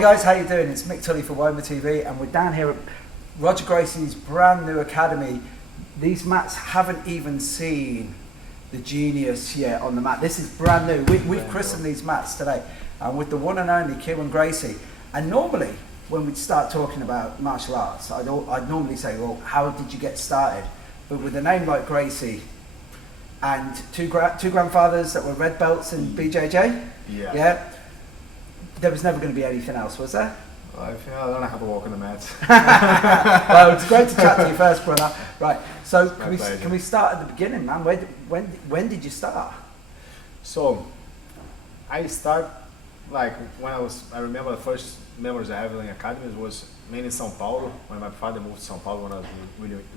Hey guys, how you doing? It's Mick Tully for Woma TV, and we're down here at Roger Gracie's brand new academy. These mats haven't even seen the genius yet on the mat. This is brand new. We've christened these mats today with the one and only Kywan Gracie. And normally, when we'd start talking about martial arts, I'd normally say, well, how did you get started? But with a name like Gracie and two grandfathers that were red belts in BJJ, yeah, there was never going to be anything else, was there? I think I don't know how to walk on the mats. Well, it's great to chat to you first, brother. Right, so can we start at the beginning, man? When did you start? So, I start like when I remember the first memories I have in academies was mainly in São Paulo, when my father moved to São Paulo when I was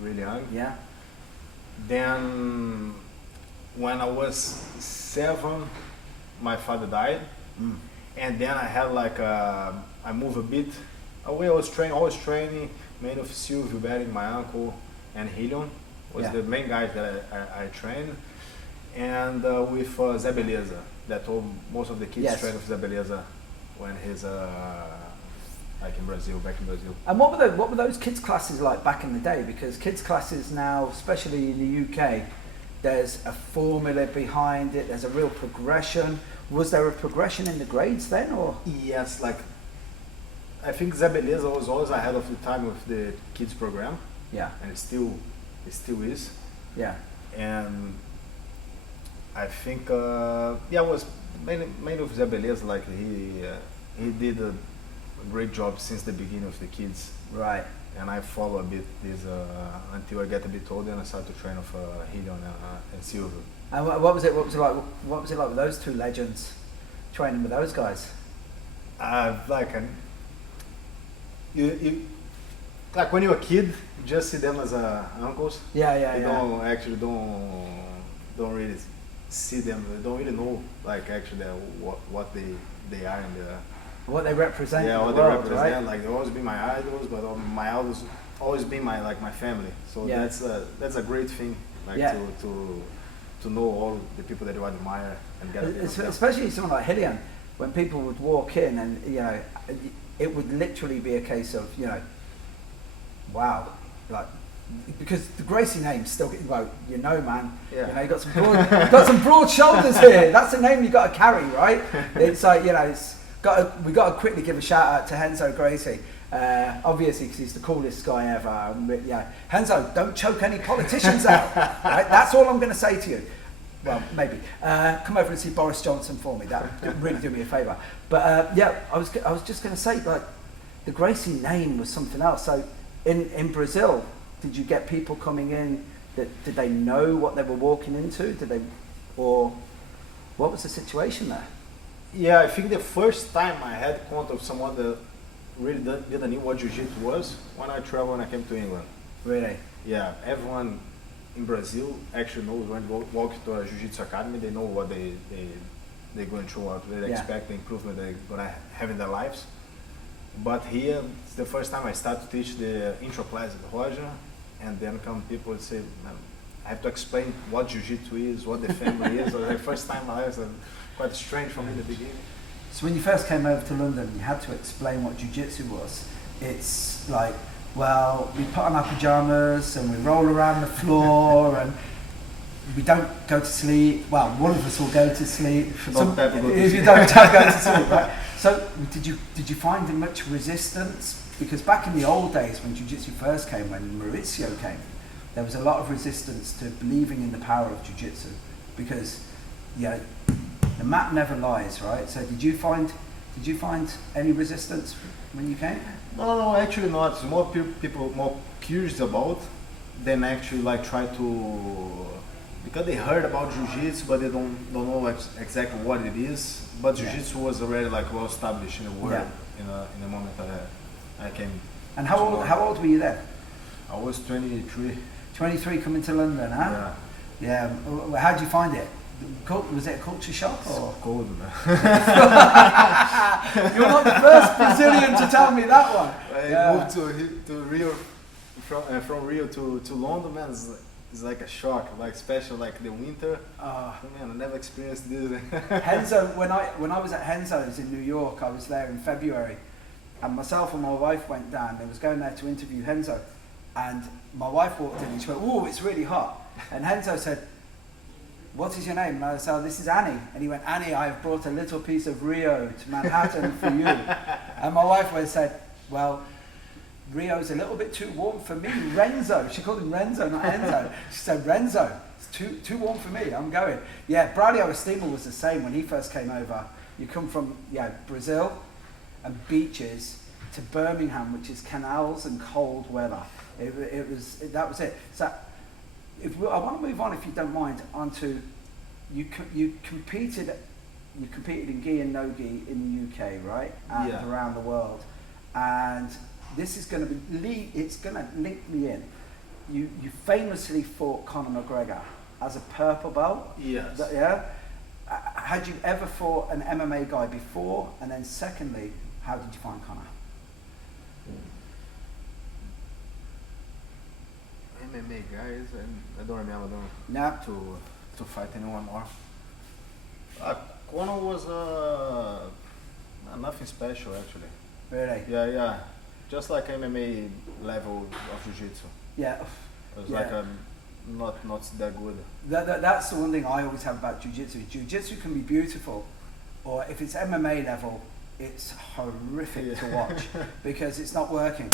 really young. Yeah. Then, when I was 7, my father died. And then I had like I moved a bit away. I was training, mainly with Silvio Behring, my uncle, and Dillon was the main guys that I trained, and with Zé Beleza, that most of the kids train with Zé Beleza when he's like in Brazil, back in Brazil. And what were those kids classes like back in the day? Because kids classes now, especially in the UK, there's a formula behind it. There's a real progression. Was there a progression in the grades then, or? Yes, like I think Zé Beleza was always ahead of the time with the kids program. Yeah. And it still is. Yeah. And I think it was mainly with Zé Beleza. Like he did a great job since the beginning of the kids. Right. And I follow a bit this until I get a bit older and I start to train with Dillon and Silvio. And what was it like? What was it like with those two legends, training with those guys? You like when you're a kid, you just see them as uncles. Yeah. You don't really see them. They don't really know like actually what they are and what they represent. Yeah, what the world, they represent. Right? Like they always been my idols, but my idols always been my family. So that's a great thing. Like to know all the people that you admire and get especially someone like Dillon, when people would walk in and it would literally be a case of wow, like because the Gracie name still man, you got some broad shoulders here. That's the name you got to carry, right? It's like we got to quickly give a shout out to Renzo Gracie. Obviously, because he's the coolest guy ever. Renzo, don't choke any politicians out. Right? That's all I'm going to say to you. Well, maybe. Come over and see Boris Johnson for me. That would really do me a favour. But I was just going to say, like, the Gracie name was something else. So, in Brazil, did you get people coming in that did they know what they were walking into? Or what was the situation there? Yeah, I think the first time I had contact with someone that really didn't know what Jiu-Jitsu was when I traveled and I came to England. Really? Yeah, everyone in Brazil actually knows when they walk to a Jiu-Jitsu academy, they know what they're going through, what they expect, the improvement they're going to have in their lives. But here, it's the first time I start to teach the intro class at Roger, and then come people and say, man, I have to explain what Jiu-Jitsu is, what the family is. The first time I was quite strange for me in the beginning. So when you first came over to London, you had to explain what Jiu-Jitsu was. It's like, well, we put on our pajamas and we roll around the floor and we don't go to sleep. Well, one of us will go to sleep. If you don't go to sleep, right? So did you find much resistance? Because back in the old days when Jiu-Jitsu first came, when Maurizio came, there was a lot of resistance to believing in the power of Jiu-Jitsu because the mat never lies, right? So did you find any resistance when you came? No, actually not. It's more people more curious about than actually like try to, because they heard about Jiu-Jitsu but they don't know exactly what it is. But Jiu-Jitsu was already like well established in the world in the moment that I came. And how old were you then? I was 23. 23 coming to London, huh? Yeah. How did you find it? Was it a culture shock? Or? Cold, man. You're not the first Brazilian to tell me that one. I moved to Rio, from Rio to London, man. It's like a shock, like especially like the winter. Man, I never experienced this. Renzo, when I was at Renzo's in New York, I was there in February. and myself and my wife went down. They was going there to interview Renzo, and my wife walked in and she went, "Oh, it's really hot." And Renzo said, "What is your name?" And I said, "Oh, this is Annie." And he went, "Annie, I've brought a little piece of Rio to Manhattan for you." And my wife went said, "Well, Rio's a little bit too warm for me. Renzo," she called him Renzo, not Enzo. She said, "Renzo, it's too warm for me. I'm going." Yeah, Braulio Estima was the same when he first came over. You come from Brazil and beaches to Birmingham, which is canals and cold weather. That was it. So I want to move on, if you don't mind, onto you competed in Gi and No Gi in the UK, right? And around the world. And this is going to it's going to link me in. You famously fought Conor McGregor as a purple belt. Yes. Had you ever fought an MMA guy before? And then secondly, how did you find Conor? MMA guys, I don't remember them to fight anyone more. Conor was nothing special actually. Really? Yeah. Just like MMA level of Jiu-Jitsu. Yeah. It was like not that good. That's the one thing I always have about Jiu-Jitsu. Jiu-Jitsu can be beautiful, or if it's MMA level, it's horrific to watch because it's not working.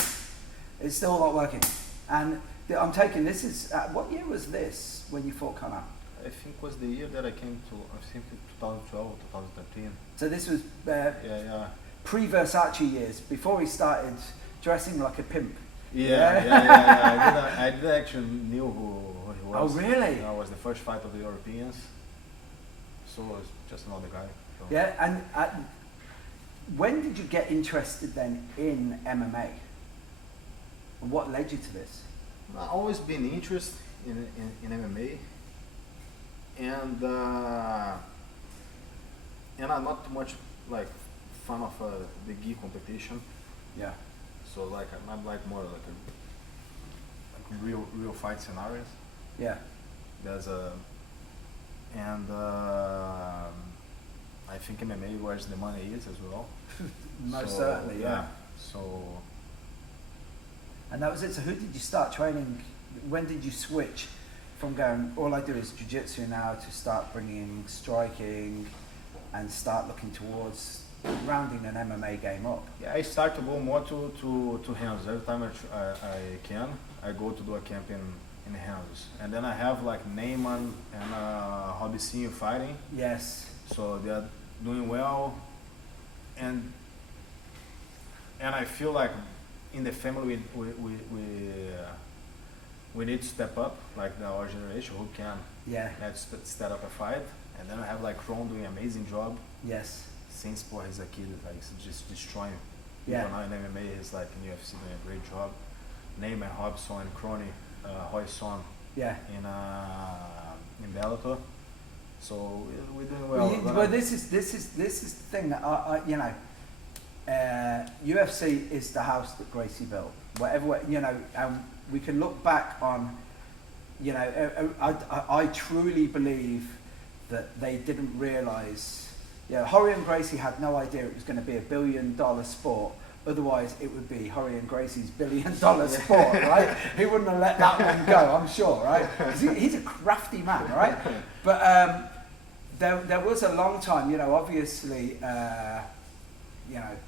It's still not working. And I'm taking this is what year was this when you fought Conor? I think it was the year that I came to. I think 2012, 2013. So this was yeah. pre-Versace years, before he started dressing like a pimp. Yeah. I didn't actually knew who he was. Oh really? You know, it was the first fight of the Europeans, so it was just another guy. So. Yeah, and when did you get interested then in MMA? And what led you to this? I've always been interested in MMA, and I'm not too much like fan of the gi competition. Yeah. So like I'm like more like real fight scenarios. Yeah. There's I think MMA where the money is as well. Most certainly, yeah. So. And that was it. So who did you start training? When did you switch from going, all I do is jiu-jitsu now, to start bringing striking and start looking towards rounding an MMA game up? Yeah, I start to go more to hands. Every time I can, I go to do a camp in hands. And then I have like Neyman and Robicinho fighting. Yes. So they are doing well. And I feel like in the family we need to step up, like our generation who can step up a fight. And then I have like Ron doing an amazing job. Yes. Since he's a kid, like he's just destroying. Yeah. Even now in MMA, he's like in UFC doing a great job. Neyman, Robson, and Crony, Roy Son. Yeah. In Bellator. So we're doing well. Well, this is the thing that I UFC is the house that Gracie built. Whatever, we can look back on, I truly believe that they didn't realise, Kywan Gracie had no idea it was going to be $1 billion sport. Otherwise, it would be Kywan Gracie's $1 billion sport, right? He wouldn't have let that one go, I'm sure, right? 'Cause he's a crafty man, right? But there was a long time, obviously,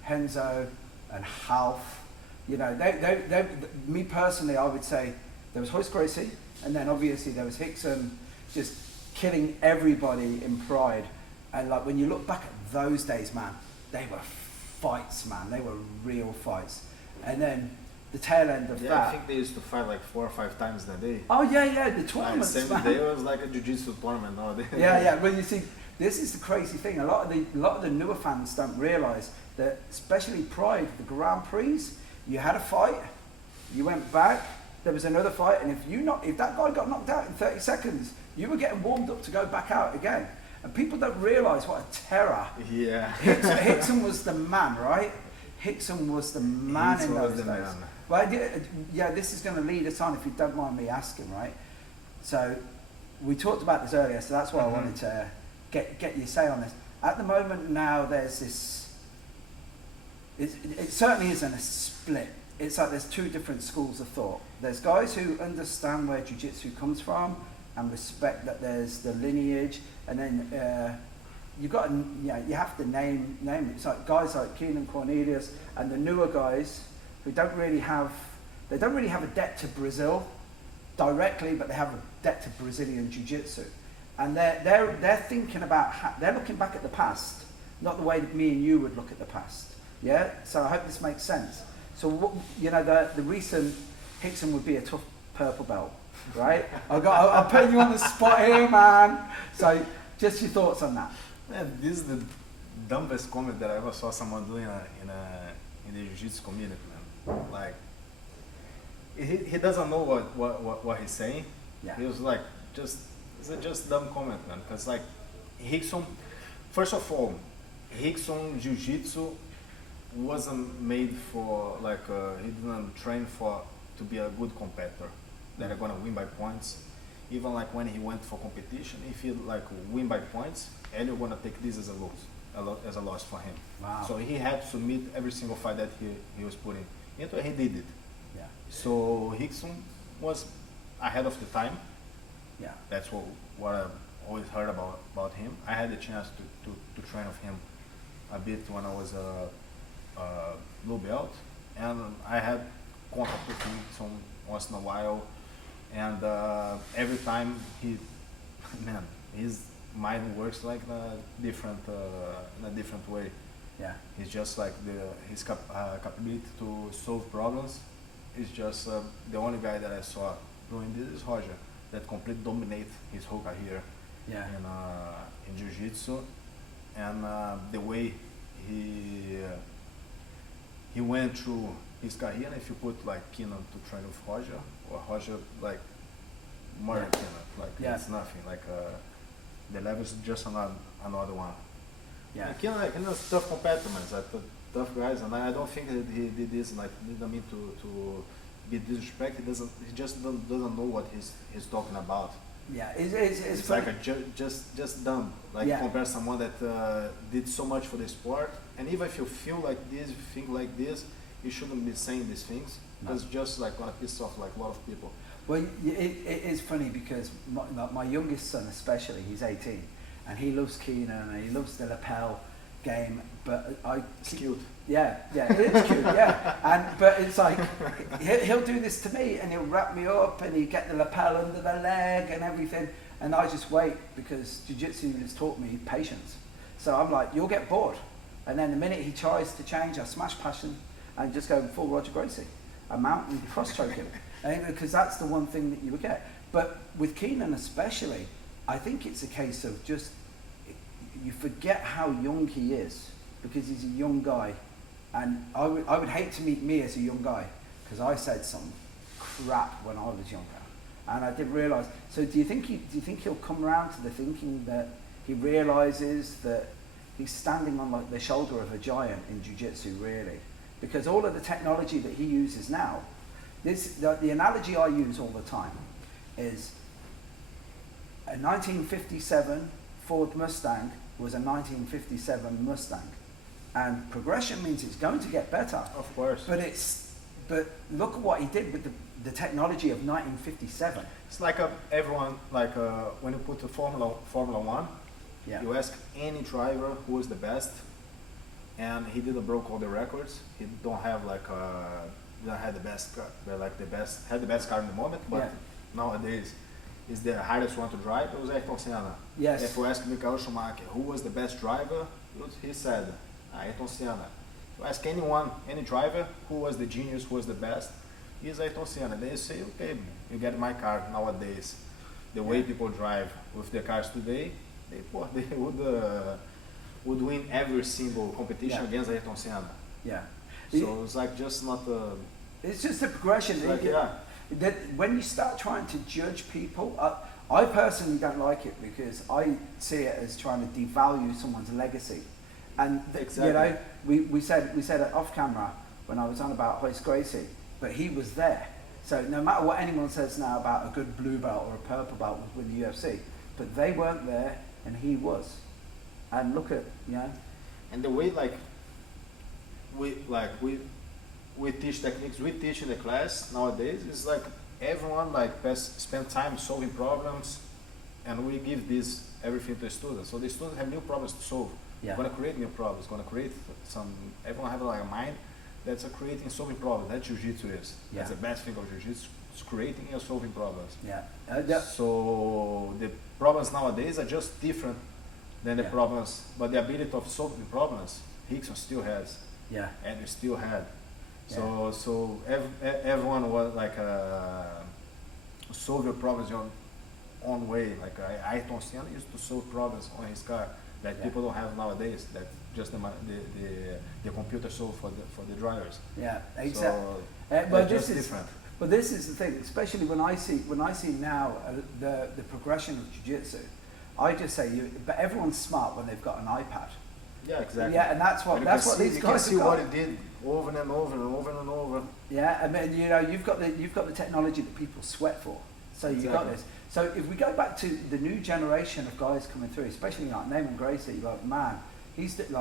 Renzo and Half, me personally, I would say there was Royce Gracie, and then obviously there was Hickson, just killing everybody in Pride. And like when you look back at those days, man, they were fights, man. They were real fights. And then the tail end of that. I think they used to fight like 4 or 5 times in a day. Oh yeah, the tournaments. Same day was like a jiu-jitsu tournament nowadays. Yeah. When you see, this is the crazy thing. A lot of the newer fans don't realise that, especially Pride, the Grand Prix, you had a fight, you went back, there was another fight, and if that guy got knocked out in 30 seconds, you were getting warmed up to go back out again. And people don't realise what a terror. Yeah. Hickson was the man, right? Hickson was the man in those days. Man. Well, this is going to lead us on, if you don't mind me asking, right? So we talked about this earlier, so that's why I wanted to get your say on this. At the moment now, there's this. it certainly isn't a split. It's like there's two different schools of thought. There's guys who understand where jiu-jitsu comes from and respect that there's the lineage, and then you've got to, you have to name it. It's like guys like Keenan Cornelius and the newer guys who don't really have a debt to Brazil directly, but they have a debt to Brazilian Jiu-Jitsu, and they're thinking about they're looking back at the past, not the way that me and you would look at the past. Yeah. So I hope this makes sense. So what, the recent Hickson would be a tough purple belt, right? I'm putting you on the spot here, man. So just your thoughts on that. Man, this is the dumbest comment that I ever saw someone doing in the jiu-jitsu community, man. Like, he doesn't know what he's saying. Yeah. He was like, it's a just dumb comment, man. Because like, Hickson, first of all, Hickson jiu-jitsu wasn't made for like, he didn't train to be a good competitor that are gonna win by points. Even like when he went for competition, if he like win by points, and you're gonna take this as a loss for him. Wow. So he had to submit every single fight that he was putting into, and he did it. Yeah. So Hickson was ahead of the time. Yeah. That's what I always heard about him. I had the chance to train with him a bit when I was a blue belt, and I had contact with him once in a while, and every time his mind works like in a different way. Yeah. He's just like his capability to solve problems is just the only guy that I saw doing this is Roger, that completely dominates his whole career. Yeah. In jiu-jitsu, and the way he went through his career. And if you put like Keenan to train with Roger, or Roger like more than Keenan, like it's nothing. Like the level is just another one. Yeah. And Keenan's tough competitor, man. Like tough guys, and I don't think that he did this. Like, didn't mean to be disrespectful. He just doesn't know what he's talking about. Yeah, it's like just dumb. Like compare someone that did so much for the sport, and even if you feel like this, you think like this, you shouldn't be saying these things, because just like gonna piss off like a lot of people. Well, it is funny because my youngest son especially, he's 18, and he loves Keenan and he loves the lapel game, but It's cute. Yeah, it is cute, yeah. But it's like, he'll do this to me, and he'll wrap me up, and he'll get the lapel under the leg and everything, and I just wait, because jiu-jitsu has taught me patience. So I'm like, you'll get bored. And then the minute he tries to change, I smash passion and just go full Roger Gracie. I mount and cross-choke him. Because that's the one thing that you would get. But with Keenan especially, I think it's a case of just, you forget how young he is, because he's a young guy. And I would hate to meet me as a young guy, because I said some crap when I was younger, and I didn't realise. So do you think he'll come around to the thinking that he realises that he's standing on like the shoulder of a giant in jiu-jitsu, really? Because all of the technology that he uses now, the analogy I use all the time is a 1957 Ford Mustang was a 1957 Mustang. And progression means it's going to get better. Of course. But look at what he did with the technology of 1957. It's like everyone, like when you put a Formula 1, you ask any driver who is the best, and he didn't broke all the records. He don't have like didn't have the best car, had the best car in the moment, but nowadays is the hardest one to drive. It was Ayrton Senna. Yes. If you ask Michael Schumacher who was the best driver, he said Ayrton Senna. So ask anyone, any driver, who was the genius, who was the best, is Ayrton Senna. Then you say, okay, you get my car nowadays. The way people drive with their cars today, they would win every single competition against Ayrton Senna. Yeah. So it's like just not a... It's just a progression. Like, that when you start trying to judge people, I personally don't like it, because I see it as trying to devalue someone's legacy. And you know, we said it off camera when I was on about Royce Gracie, but he was there. So no matter what anyone says now about a good blue belt or a purple belt with the UFC, but they weren't there and he was. And look at, you know. And the way like we teach techniques, we teach in the class nowadays. It's like everyone spend time solving problems, and we give this everything to the students. So the students have new problems to solve. Yeah. Gonna create new problems. Gonna create some. Everyone have like a mind that's creating solving problems. That's Jiu-Jitsu is. Yeah. That's the best thing of Jiu-Jitsu. It's creating and solving problems. Yeah. So the problems nowadays are just different than the problems, but the ability of solving problems, Hickson still has. Yeah. And we still had. Yeah. So everyone was like solve your problems your own way. Like Ayrton Senna used to solve problems on his car that people don't have nowadays. That just the computer solve for the drivers. Yeah, exactly. So but this is different. But this is the thing, especially when I see now the progression of jiu-jitsu. I just say but everyone's smart when they've got an iPad. Yeah, exactly. Yeah, and that's what these guys You can see have got. what it did over and over and over and over. Yeah, I mean, you've got the technology that people sweat for. So you've got this. So if we go back to the new generation of guys coming through, especially like Kywan Gracie, like man, he's doing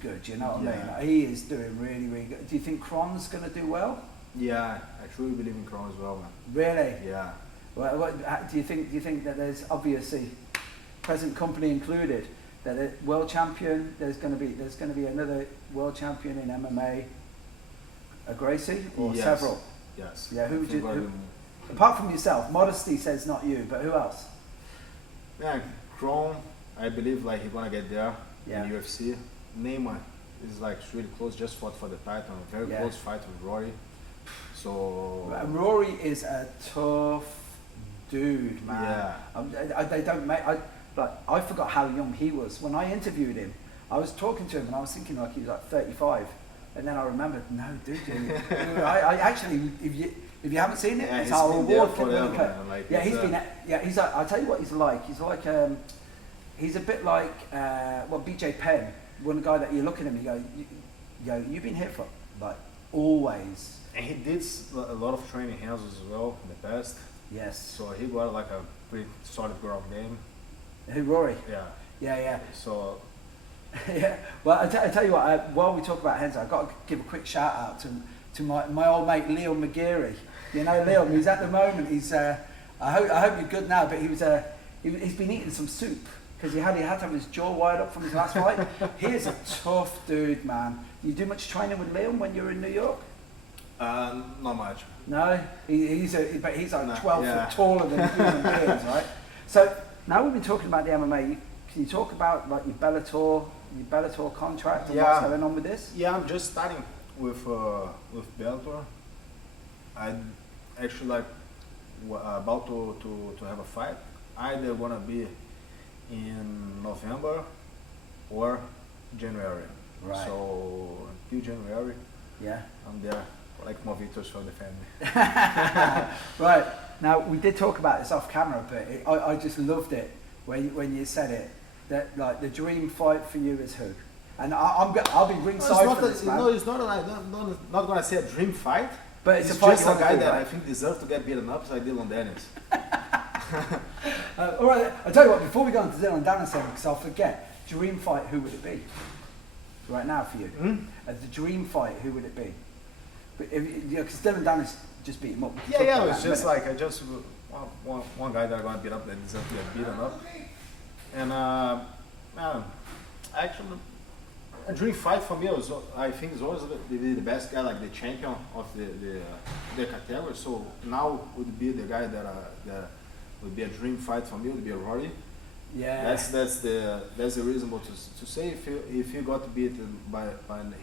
good. You know what I mean? Like, he is doing really, really good. Do you think Kron's going to do well? Yeah, I truly believe in Kron as well, man. Really? Yeah. What do you think that there's obviously present company included that a world champion? There's going to be another world champion in MMA. A Gracie or several? Yes. Yeah. Who apart from yourself, modesty says not you, but who else? Yeah, Kron. I believe like he's gonna get there in UFC. Neymar is like really close. Just fought for the title. A very close fight with Rory. So Rory is a tough dude, man. Yeah. They don't make. I forgot how young he was when I interviewed him. I was talking to him and I was thinking like he was like 35, and then I remembered, no, dude. I actually, if you haven't seen it, it's our award for like he's been. Yeah, he's. I'll tell you what he's like. He's like. He's a bit like BJ Penn. One guy that you look at him, and you go, you've been here for like always. And he did a lot of training houses as well in the past. Yes. So he got like a pretty solid ground game. Who, Rory? Yeah. Yeah. So. Yeah. Well, I tell you what. While we talk about Henzo, I've got to give a quick shout out to my old mate Leon McGeary. You know Leon. He's at the moment. He's. I hope you're good now. But he's been eating some soup because he had to have his jaw wired up from his last fight. He is a tough dude, man. You do much training with Leon when you're in New York? Not much. No, he's like 12 yeah. foot taller than human beings, right? So now we've been talking about the MMA. Can you talk about like your Bellator contract and what's going on with this? Yeah, I'm just starting with Bellator. I actually like about to have a fight. Either gonna be in November or January. Right. So until January, I'm there. Like more victories for the family. Right. Now we did talk about this off camera, but I just loved it when you said it. That like the dream fight for you is who? And I'll be ringside for this, man. No, it's not not gonna say a dream fight. But it's just a guy that I think deserves to get beaten up, like Dillon Danis. All right. I'll tell you what. Before we go on to Dillon Danis, because I'll forget. Dream fight. Who would it be? Right now for you. The dream fight. Who would it be? Because Dillon Danis just beat him up. Yeah, it's just like one guy that I'm gonna beat up that deserves to get beaten up. And actually, a dream fight for me was, I think, is always the best guy, like the champion of the category. So now would be the guy that would be a dream fight for me. Would be a Rory. Yeah. That's the reasonable to say if he got beaten by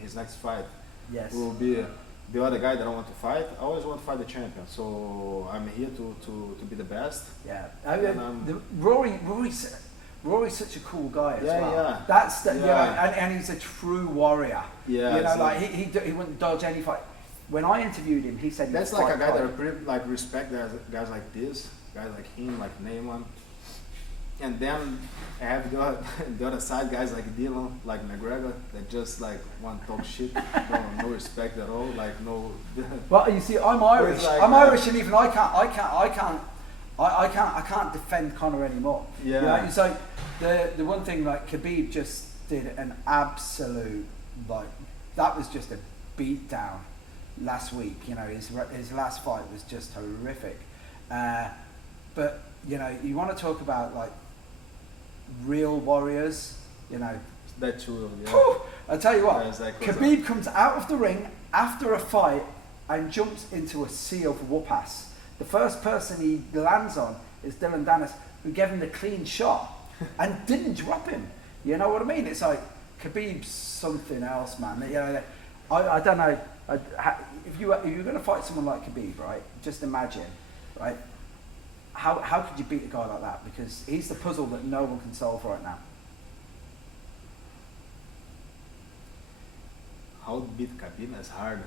his next fight. Yes. Will be the other guy that I want to fight. I always want to fight the champion, so I'm here to be the best. Yeah. Rory's such a cool guy as well. Yeah. That's and he's a true warrior. Yeah. You know, like he wouldn't dodge any fight. When I interviewed him, he said that's like a guy that I pretty like respect guys like this, guys like him, like Neymar. And then I have the other side, guys like Dillon, like McGregor, that just like want to talk shit, no respect at all, like no. Well, you see, I'm Irish. Like, I'm Irish, and even I can't defend Conor anymore. Yeah. You know? So the one thing, like Khabib just did an absolute like that was just a beat down last week. You know, his last fight was just horrific. But you know, you want to talk about like real warriors. You know, That too. Yeah. whew, I tell you what, Yeah, exactly. Khabib comes out of the ring after a fight and jumps into a sea of whoop-ass. The first person he lands on is Dillon Danis, who gave him the clean shot and didn't drop him. You know what I mean? It's like Khabib's something else, man. You know, I don't know. If you're going to fight someone like Khabib, right? Just imagine, right? How could you beat a guy like that? Because he's the puzzle that no one can solve right now. How to beat Khabib is hard.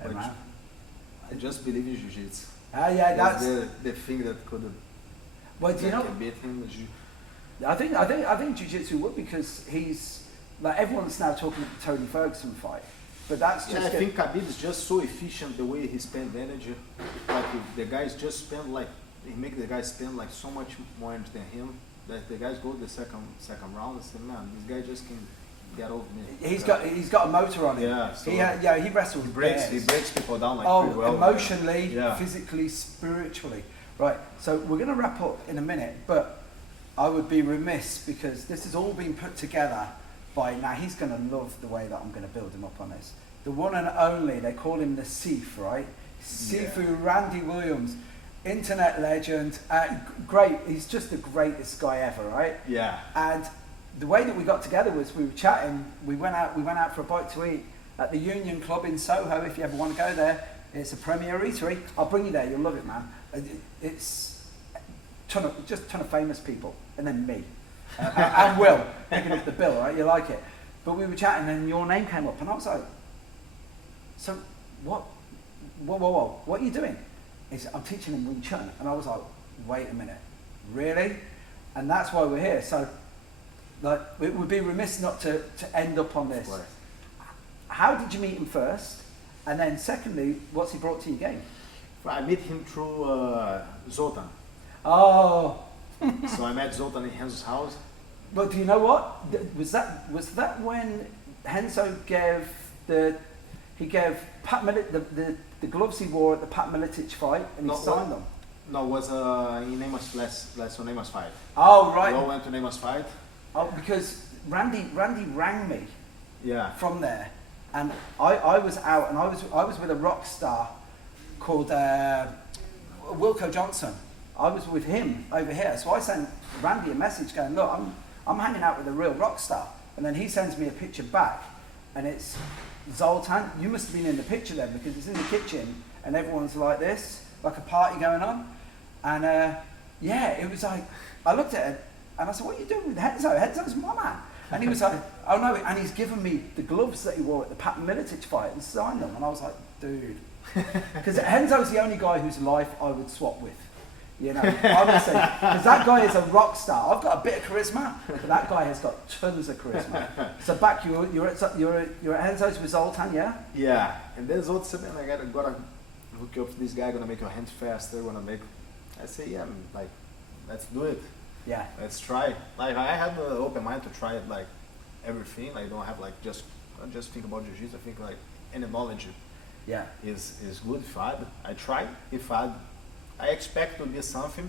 Hey, But man. I just believe in Jiu-Jitsu. Yeah, that's the thing that could well. Do you know? beat him. I think Jiu-Jitsu would, because he's like, everyone's now talking about the Tony Ferguson fight, but that's just. Yeah, I think Khabib is just so efficient the way he spends energy. Like the guys just spend like he make the guys spend like so much more energy than him that the guys go the second round and say, man, this guy just can get over me. He's got a motor on him. Yeah, so he wrestles. he breaks people down like pretty well. Emotionally, Yeah. physically, spiritually. Right. So we're going to wrap up in a minute, but I would be remiss, because this has all been put together by, now he's going to love the way that I'm going to build him up on this. The one and only, they call him the Sifu, right? Sifu Randy Williams, internet legend, great. He's just the greatest guy ever, right? Yeah. And the way that we got together was we were chatting. We went out for a bite to eat at the Union Club in Soho. If you ever want to go there, it's a premier eatery. I'll bring you there. You'll love it, man. It's just a ton of famous people, and then me and Will picking up the bill. Right, you like it. But we were chatting, and your name came up, and I was like, "So what? Whoa! What are you doing?" He said, "I'm teaching him Wing Chun," and I was like, "Wait a minute, really?" And that's why we're here. So. Like, it would be remiss not to end up on this. How did you meet him first? And then secondly, what's he brought to your game? I met him through Zoltan. Oh. So I met Zoltan in Henzo's house. But do you know what? Was that when Henzo gave Pat the gloves he wore at the Pat Miletic fight, and he signed them? No, it was in Neymar's last Neymar's fight. Oh, right. We all went to Neymar's fight. Oh, because Randy rang me. Yeah. From there, and I was out, and I was with a rock star called Wilco Johnson. I was with him over here, so I sent Randy a message going, "Look, I'm hanging out with a real rock star," and then he sends me a picture back, and it's Zoltan. You must have been in the picture then, because it's in the kitchen, and everyone's like this, like a party going on, and yeah, it was like I looked at it. And I said, "What are you doing with Henzo? Henzo's my man." And he was like, "Oh no," and he's given me the gloves that he wore at the Pat Miletic fight and signed them. And I was like, "Dude," because Henzo's the only guy whose life I would swap with. You know, honestly, because that guy is a rock star. I've got a bit of charisma, but that guy has got tons of charisma. So back, you're at Henzo's with Zoltan, yeah? Yeah, and then Zoltan said, "Man, I gotta hook you up to this guy. Gonna make your hands faster. Gonna make." I say, "Yeah, like, let's do it. Yeah. Let's try." Like I have an open mind to try it, like everything. Like, I don't have like just think about Jiu-Jitsu. I think like any knowledge is good. If I tried. If I expect to be something,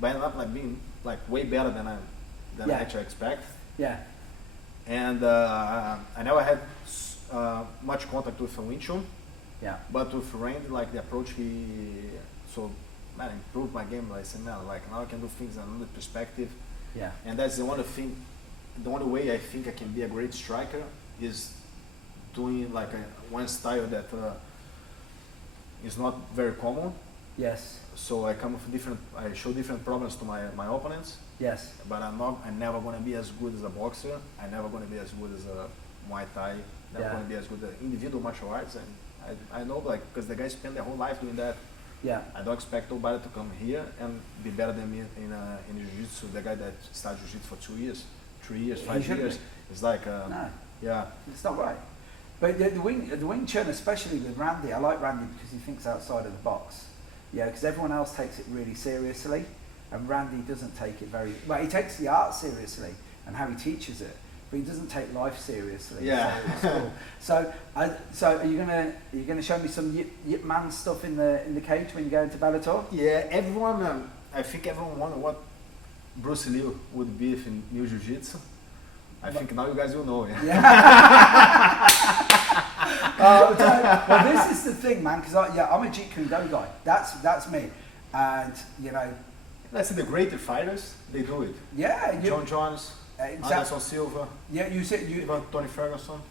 but I ended up like being like way better than I actually expect. Yeah. And I never had much contact with Wing Chun. Yeah. But with Randy, like the approach man, improved my game. Like I said, man, like now I can do things in another perspective. Yeah. And that's the only way I think I can be a great striker is doing like one style that is not very common. Yes. So I show different problems to my opponents. Yes. But I'm never gonna be as good as a boxer. I'm never gonna be as good as a Muay Thai. Never gonna be as good at individual martial arts. And I know, like, because the guys spend their whole life doing that. Yeah. I don't expect nobody to come here and be better than me in Jiu-Jitsu. The guy that started Jiu-Jitsu for 2 years, 3 years, 5 years. It's like, no. Yeah. It's not right. But the Wing Chun, especially with Randy, I like Randy because he thinks outside of the box. Yeah, because everyone else takes it really seriously, and Randy doesn't take it very well. He takes the art seriously and how he teaches it, but he doesn't take life seriously. Yeah. So it's cool. So are you gonna show me some Yip Man stuff in the cage when you go into Bellator? Yeah, everyone. I think everyone wonder what Bruce Lee would be in New Jiu-Jitsu. I think now you guys will know. Yeah. Well, this is the thing, man. Because I'm a Jeet Kune Do guy. That's me, and you know. Let's see the greater fighters. They do it. Yeah. John Jones, Anderson Silva. Yeah, you see, even Tony Ferguson.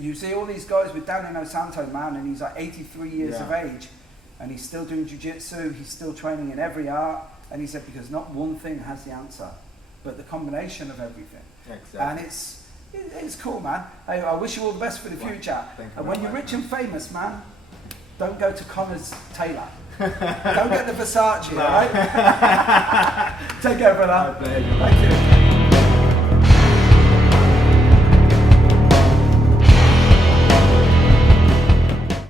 You see all these guys with Daniel Santo, man, and he's like 83 years of age, and he's still doing jiu-jitsu. He's still training in every art, and he said because not one thing has the answer, but the combination of everything. Exactly. And it's cool, man. Hey, I wish you all the best for the future. And when you're rich and famous, man, don't go to Conor's tailor. Don't get the Versace, all right? Take care, brother. Thank you.